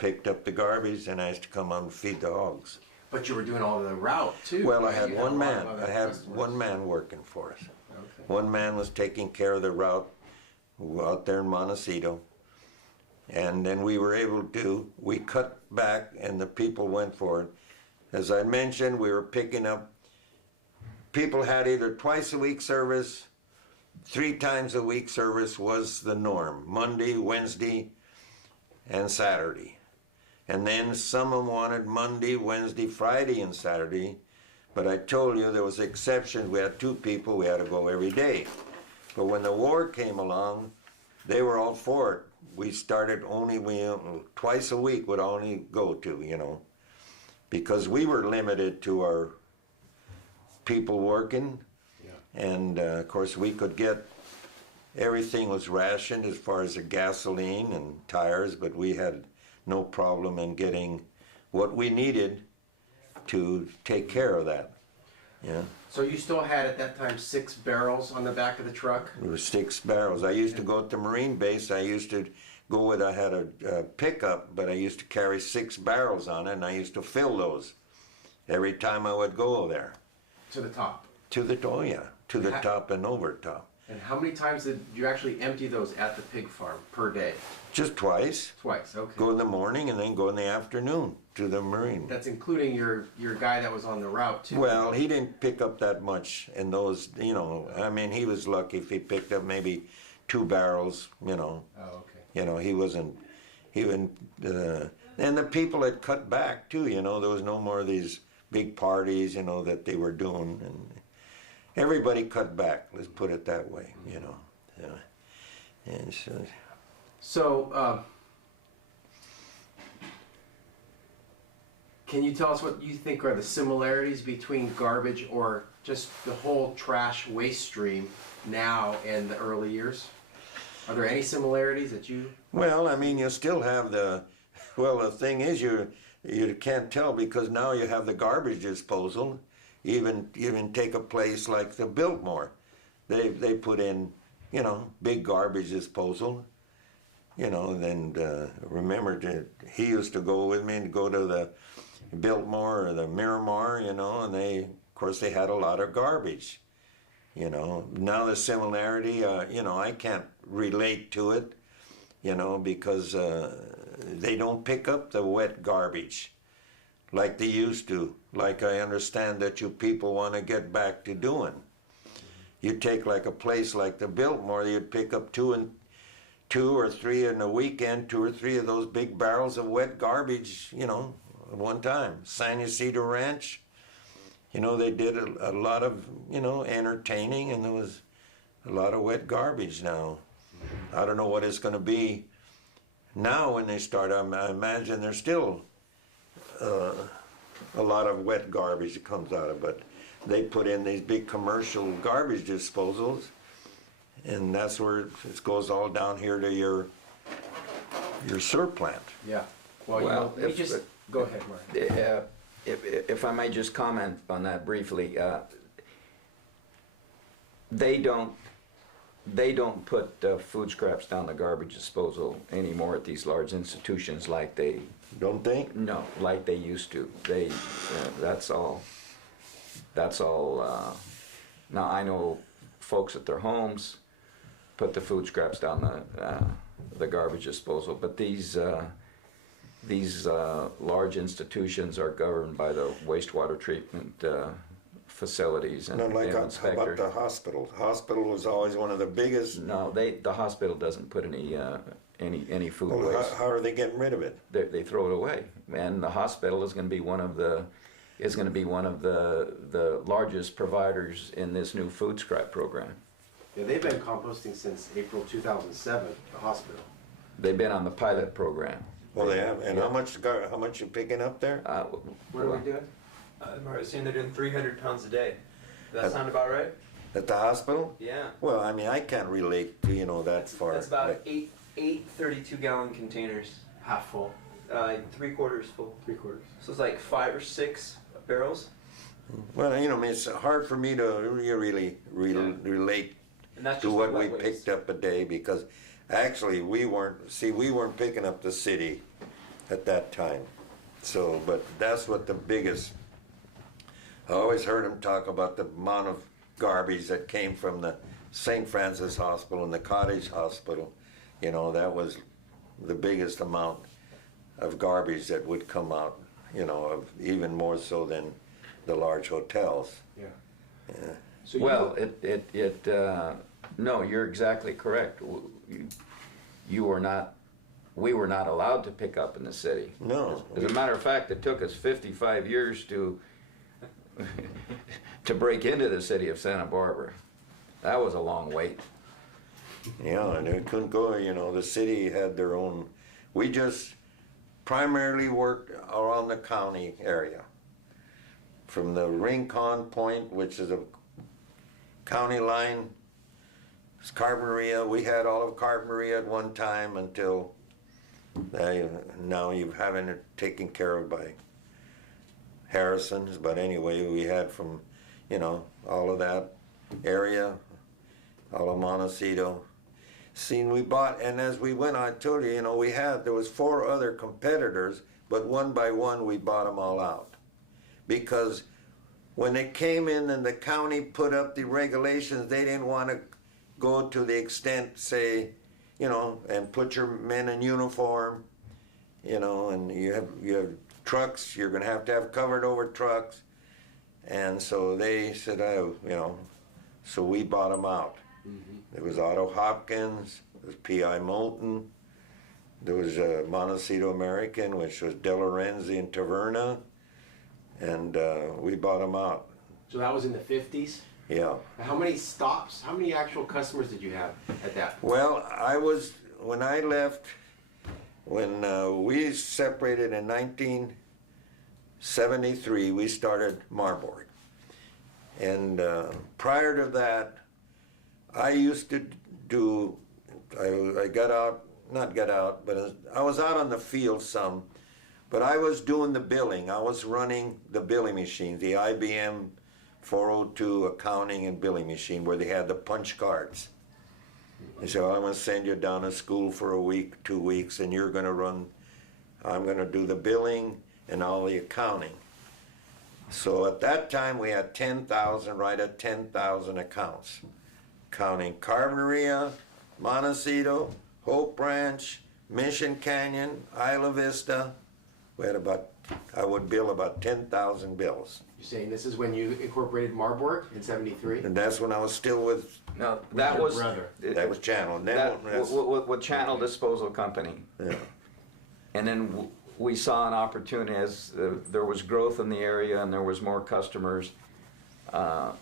picked up the garbage, and I used to come on and feed the hogs. But you were doing all the route too. Well, right? I had You one a lot man. of other I had customers. one man working for us. Okay. One man was taking care of the route out there in Montecito. And then we were able to, we cut back and the people went for it. As I mentioned, we were picking up, people had either twice a week service, 3 times a week service was the norm, Monday, Wednesday, and Saturday. And then some of them wanted Monday, Wednesday, Friday, and Saturday. But I told you there was exceptions. We had 2 people, we had to go every day. But when the war came along, they were all for it. We started twice a week would only go to, you know, because we were limited to our people working. Yeah. And of course we could get, everything was rationed as far as the gasoline and tires, but we had no problem in getting what we needed to take care of that. Yeah. So you still had at that time 6 barrels on the back of the truck? There were 6 barrels. I used to go at the Marine base. I used to go with, I had a pickup, but I used to carry 6 barrels on it, and I used to fill those every time I would go there. To the top? To the, oh yeah, to the top and over top. And how many times did you actually empty those at the pig farm per day? Just twice. Twice, okay. Go in the morning and then go in the afternoon to the Marine. That's including your guy that was on the route too? Well, he didn't pick up that much in those, you know, I mean, he was lucky if he picked up maybe 2 barrels, you know. Oh, okay. You know, he wasn't, and the people had cut back too, you know, there was no more of these big parties, you know, that they were doing, and everybody cut back, let's put it that way, you know. And So, can you tell us what you think are the similarities between garbage or just the whole trash waste stream now and the early years? Are there any similarities that you... Well, I mean, you still have the, well, the thing is you can't tell because now you have the garbage disposal. Even take a place like the Biltmore. They put in, you know, big garbage disposal. You know, and remember, he used to go with me to go to the Biltmore or the Miramar, you know, and of course, they had a lot of garbage. You know, now the similarity, you know, I can't relate to it, you know, because they don't pick up the wet garbage like they used to, like I understand that you people want to get back to doing. You take like a place like the Biltmore, you'd pick up 2 or 3 in a weekend, 2 or 3 of those big barrels of wet garbage, you know, at one time. San Ysidro Ranch, you know, they did a lot of, you know, entertaining, and there was a lot of wet garbage now. I don't know what it's going to be now when they start. I imagine there's still a lot of wet garbage that comes out of it, but they put in these big commercial garbage disposals, and that's where it goes all down here to your sewer plant. Yeah. Well, you know, let me just... Go ahead, Mark. If I may just comment on that briefly, they don't put food scraps down the garbage disposal anymore at these large institutions like they... Don't think? No, like they used to. They that's all. Now I know folks at their homes put the food scraps down the garbage disposal, but these large institutions are governed by the wastewater treatment facilities and, No, like how inspectors. about the hospital? The hospital was always one of the biggest. No, the hospital doesn't put any food Well, waste. how are they getting rid of it? They throw it away, and the hospital is going to be one of the largest providers in this new food scrap program. Yeah, they've been composting since April 2007, the hospital. They've been on the pilot program. Well, they have. And Yeah. how much you picking up there? What are we doing? Mario, saying they're doing 300 pounds a day. Does that sound about right? At the hospital? Yeah. Well, I mean, I can't relate to, you know, that far. That's about eight 32-gallon containers. Half full. 3/4 full. 3/4. So it's like 5 or 6 barrels. Well, you know, I mean, it's hard for me to really relate And that's to just what the we wet waste. picked up a day, because actually we weren't picking up the city at that time. So, but that's what the biggest, I always heard him talk about the amount of garbage that came from the St. Francis Hospital and the Cottage Hospital. You know, that was the biggest amount of garbage that would come out, you know, of even more so than the large hotels. Yeah. Yeah. So Well, no, you're exactly correct. You were not, we were not allowed to pick up in the city. No. As a matter of fact, it took us 55 years to to break into the city of Santa Barbara. That was a long wait. Yeah, and it couldn't go, you know, the city had their own, we just primarily worked around the county area. From the Rincon Point, which is a county line, it's Carboneria. We had all of Carboneria at one time until now you're having it taken care of by Harrison's. But anyway, we had from, you know, all of that area, all of Montecito. Seen we bought, and as we went, I told you, you know, there was 4 other competitors, but one by one we bought them all out. Because when they came in and the county put up the regulations, they didn't want to go to the extent, say, you know, and put your men in uniform, you know, and you have trucks, you're going to have covered over trucks. And so they said, oh, you know, so we bought them out. Mm-hmm. There was Otto Hopkins, there was P.I. Moulton, there was Montecito American, which was De Lorenzi and Taverna, and we bought them out. So that was in the 50s? Yeah. How many stops, how many actual customers did you have at that point? Well, when I left, when we separated in 1973, we started Marborg. And prior to that, I used to do, I got out, not got out, but I was out on the field some, but I was doing the billing. I was running the billing machine, the IBM 402 accounting and billing machine where they had the punch cards. They said, well, I'm going to send you down to school for a week, 2 weeks, and you're going to run, I'm going to do the billing and all the accounting. So at that time we had 10,000, right at 10,000 accounts, counting Carboneria, Montecito, Hope Branch, Mission Canyon, Isla Vista. We had I would bill about 10,000 bills. You're saying this is when you incorporated Marborg in 73? And that's when I was still with, No, that was brother. that was Channel. And then that with Channel Disposal Company. yeah. And then we saw an opportunity as there was growth in the area and there was more customers. And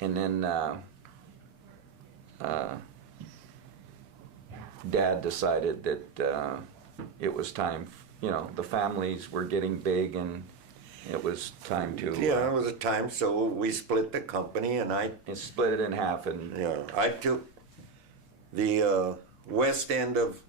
then Dad decided that it was time, you know, the families were getting big and it was time to... Yeah, it was a time, so we split the company and It split it in half and... yeah, I took the west end of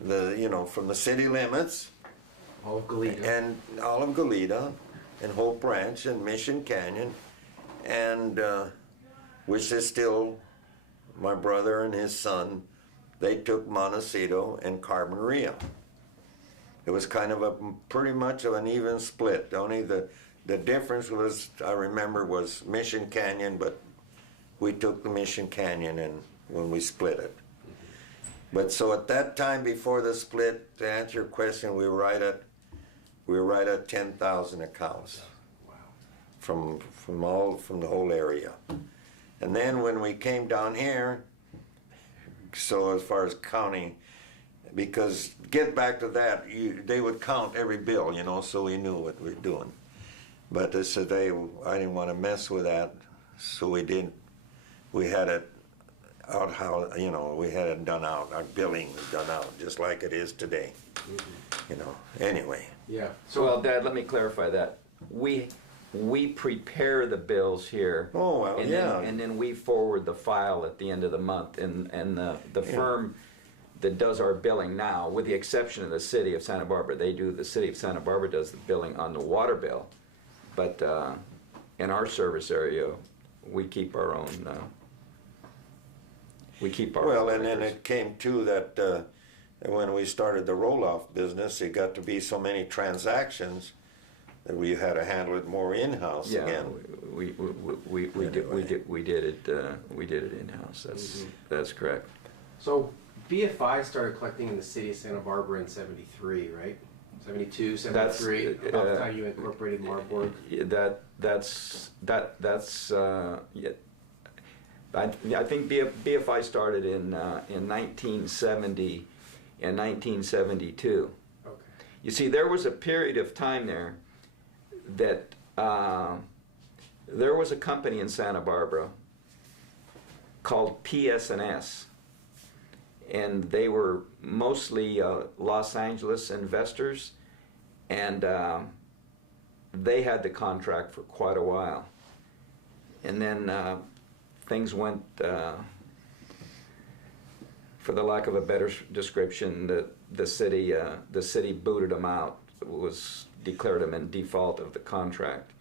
the, you know, from the city limits, All of Goleta. and all of Goleta, and Hope Branch, and Mission Canyon, and which is still my brother and his son. They took Montecito and Carboneria. It was kind of pretty much of an even split. Only the difference was, I remember, was Mission Canyon, but we took the Mission Canyon and when we split it. But so at that time before the split, to answer your question, we were right at 10,000 accounts. Wow. From the whole area. And then when we came down here, so as far as counting, because get back to that, they would count every bill, you know, so we knew what we were doing. But they said I didn't want to mess with that, so we didn't. We had it out how, you know, we had it done out. Our billing was done out, just like it is today. Mm-hmm. You know. Anyway. Yeah. So, well, Dad, let me clarify that. We prepare the bills here. Oh, well, and yeah. and then we forward the file at the end of the month, and the firm that does our billing now, with the exception of the city of Santa Barbara, the city of Santa Barbara does the billing on the water bill, but in our service area, we keep our own. Well, and then it came to that And when we started the roll-off business, it got to be so many transactions that we had to handle it more in-house Yeah, again. we did it in-house, that's correct. So BFI started collecting in the city of Santa Barbara in 73, right? 72, 73, about the time you incorporated Marborg. Yeah, I think BFI started in 1970 and 1972. Okay. You see, there was a period of time there that there was a company in Santa Barbara called PS&S, and they were mostly Los Angeles investors, and they had the contract for quite a while. And then things went, for the lack of a better description, the city booted them out, declared them in default of the contract.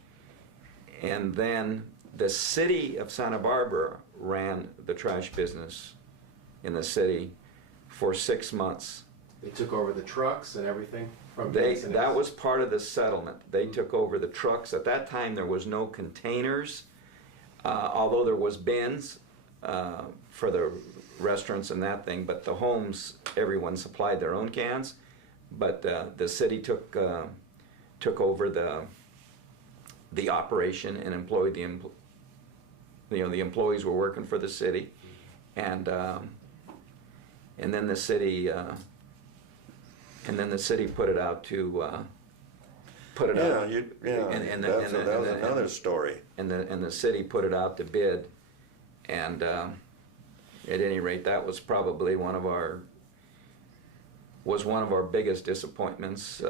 And then the city of Santa Barbara ran the trash business in the city for 6 months. They took over the trucks and everything from PS&S. That was part of the settlement. They took over the trucks. At that time, there was no containers, although there was bins for the restaurants and that thing. But the homes, everyone supplied their own cans. But the city took over the operation and employed the employees were working for the city, and then the city put it out to put it out. That was another story. And the city put it out to bid, and at any rate, that was probably one of our biggest disappointments.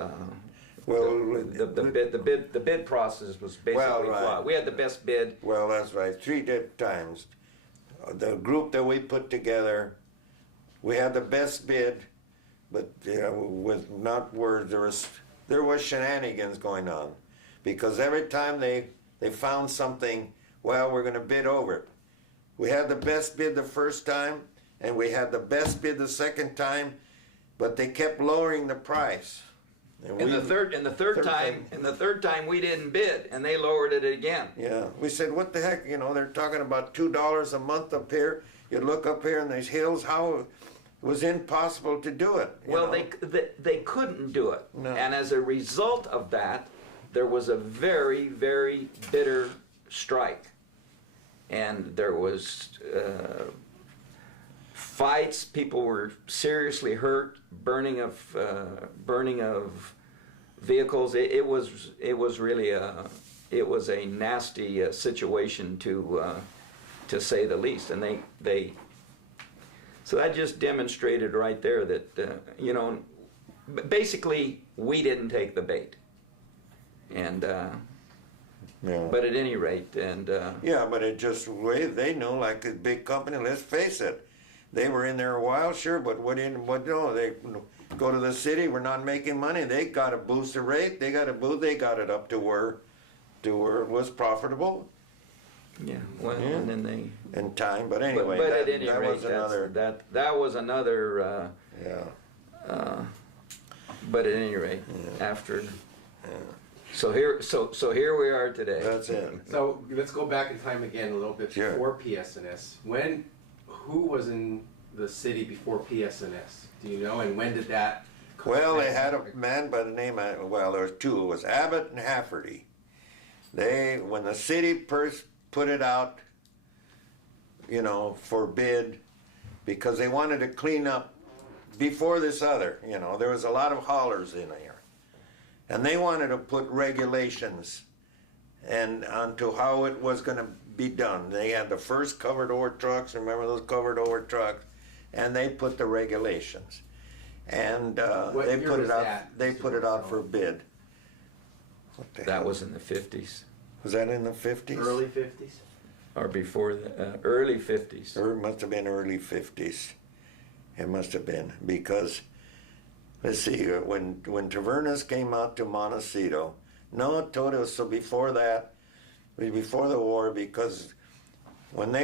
The bid process was basically flawed. We had the best bid. Well, that's right. 3 times. The group that we put together, we had the best bid, but with not words, there was shenanigans going on, because every time they found something, well, we're going to bid over it. We had the best bid the first time, and we had the best bid the second time, but they kept lowering the price. And the third time we didn't bid, and they lowered it again. Yeah, we said, what the heck? They're talking about $2 a month up here. You look up here in these hills, how it was impossible to do it. Well, they couldn't do it, No. and as a result of that, there was a very, very bitter strike, and there was fights. People were seriously hurt. Burning of vehicles. It was really a nasty situation to say the least. And so that just demonstrated right there that basically we didn't take the bait. And but at any rate, but it just they know, like a big company. Let's face it. They were in there a while, sure, but no, they go to the city, we're not making money. They got to boost the rate. They got it up to where it was profitable. Yeah, well, and then they in time. But anyway, but that, at any that rate, was another. that was another. But at any rate, after. So here we are today. That's it. So let's go back in time again a little bit Sure. before PS&S. Who was in the city before PS&S? Do you know? And when did that? Well, they had a man by the name of, well, there was two. It was Abbott and Hafferty. When the city first put it out, for bid, because they wanted to clean up before this other, there was a lot of haulers in there. And they wanted to put regulations and onto how it was going to be done. They had the first covered over trucks, remember those covered over trucks, and they put the regulations. And they put it out. They put it out for bid. That was in the 50s. Was that in the 50s? Early 50s? Or before the early 50s. Or it must have been early 50s. It must have been, because let's see, when Tavernas came out to Montecito, no, Toto, so before that, before the war, because when the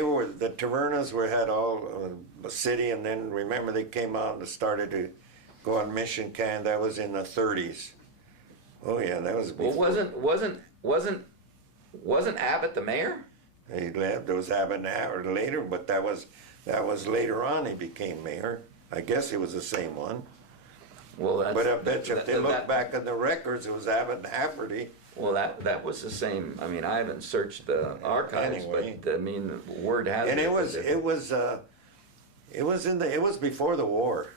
Tavernas had all the city, and then remember they came out and started to go on Mission Can. That was in the 30s. Oh yeah, that was before. Well, wasn't Abbott the mayor? He left. There was Abbott an hour later, but that was later on. He became mayor. I guess he was the same one. Well, that's, But I bet you if they look that- back at the records, it was Abbott and Hafferty. Well, that was the same. I mean, I haven't searched the archives, Anyway. but I mean, the word has And it. it was before the war.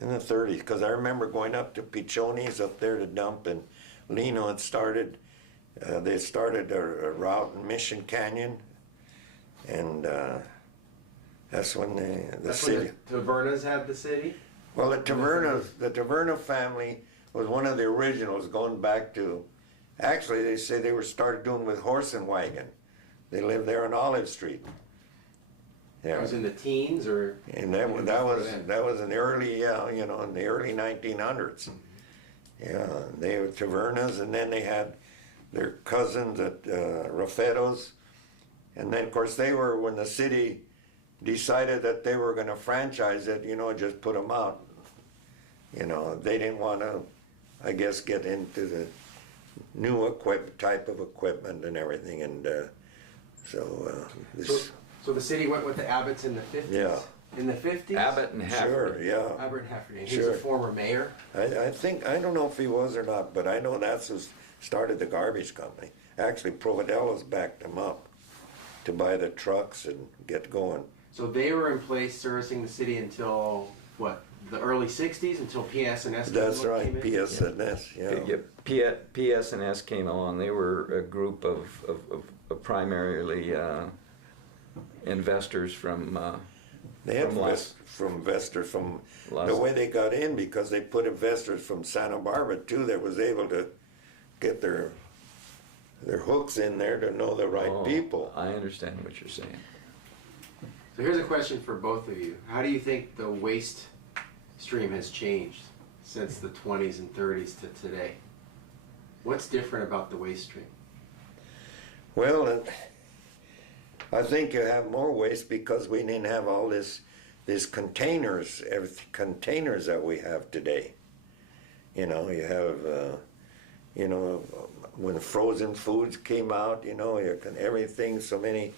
In the 30s, because I remember going up to Piccioni's up there to dump, and Lino had started. They started a route in Mission Canyon, and that's when the That's city. when the Tavernas had the city? Well, the Taverna family was one of the originals, going back to. Actually, they say they were started doing with horse and wagon. They lived there on Olive Street. That Yeah, was in the teens, or? and that even that before was then? that was in the early in the early 1900s. Yeah, they were Tavernas, and then they had their cousins at Raffetto's, and then of course they were, when the city decided that they were going to franchise it, just put them out. They didn't want to, I guess, get into the new type of equipment and everything, and this. So the city went with the Abbotts in the 50s? Yeah. In the 50s? Abbott and Hafferty. Sure, yeah. Abbott Hafferty. And he was Sure. a former mayor? I think, I don't know if he was or not, but I know that's who started the garbage company. Actually, Providelo's backed them up to buy the trucks and get going. So they were in place servicing the city until, what, the early 60s, until PS&S That's came right, in? PSNS, Yeah, PS&S came along. They were a group of primarily investors from. They had From investors from Las- the way they got in, because they put investors from Santa Barbara too, that was able to get their hooks in there to know the right Oh, people. I understand what you're saying. So here's a question for both of you. How do you think the waste stream has changed since the 20s and 30s to today? What's different about the waste stream? Well, I think you have more waste because we didn't have all this containers that we have today. You have when frozen foods came out, you can everything, so many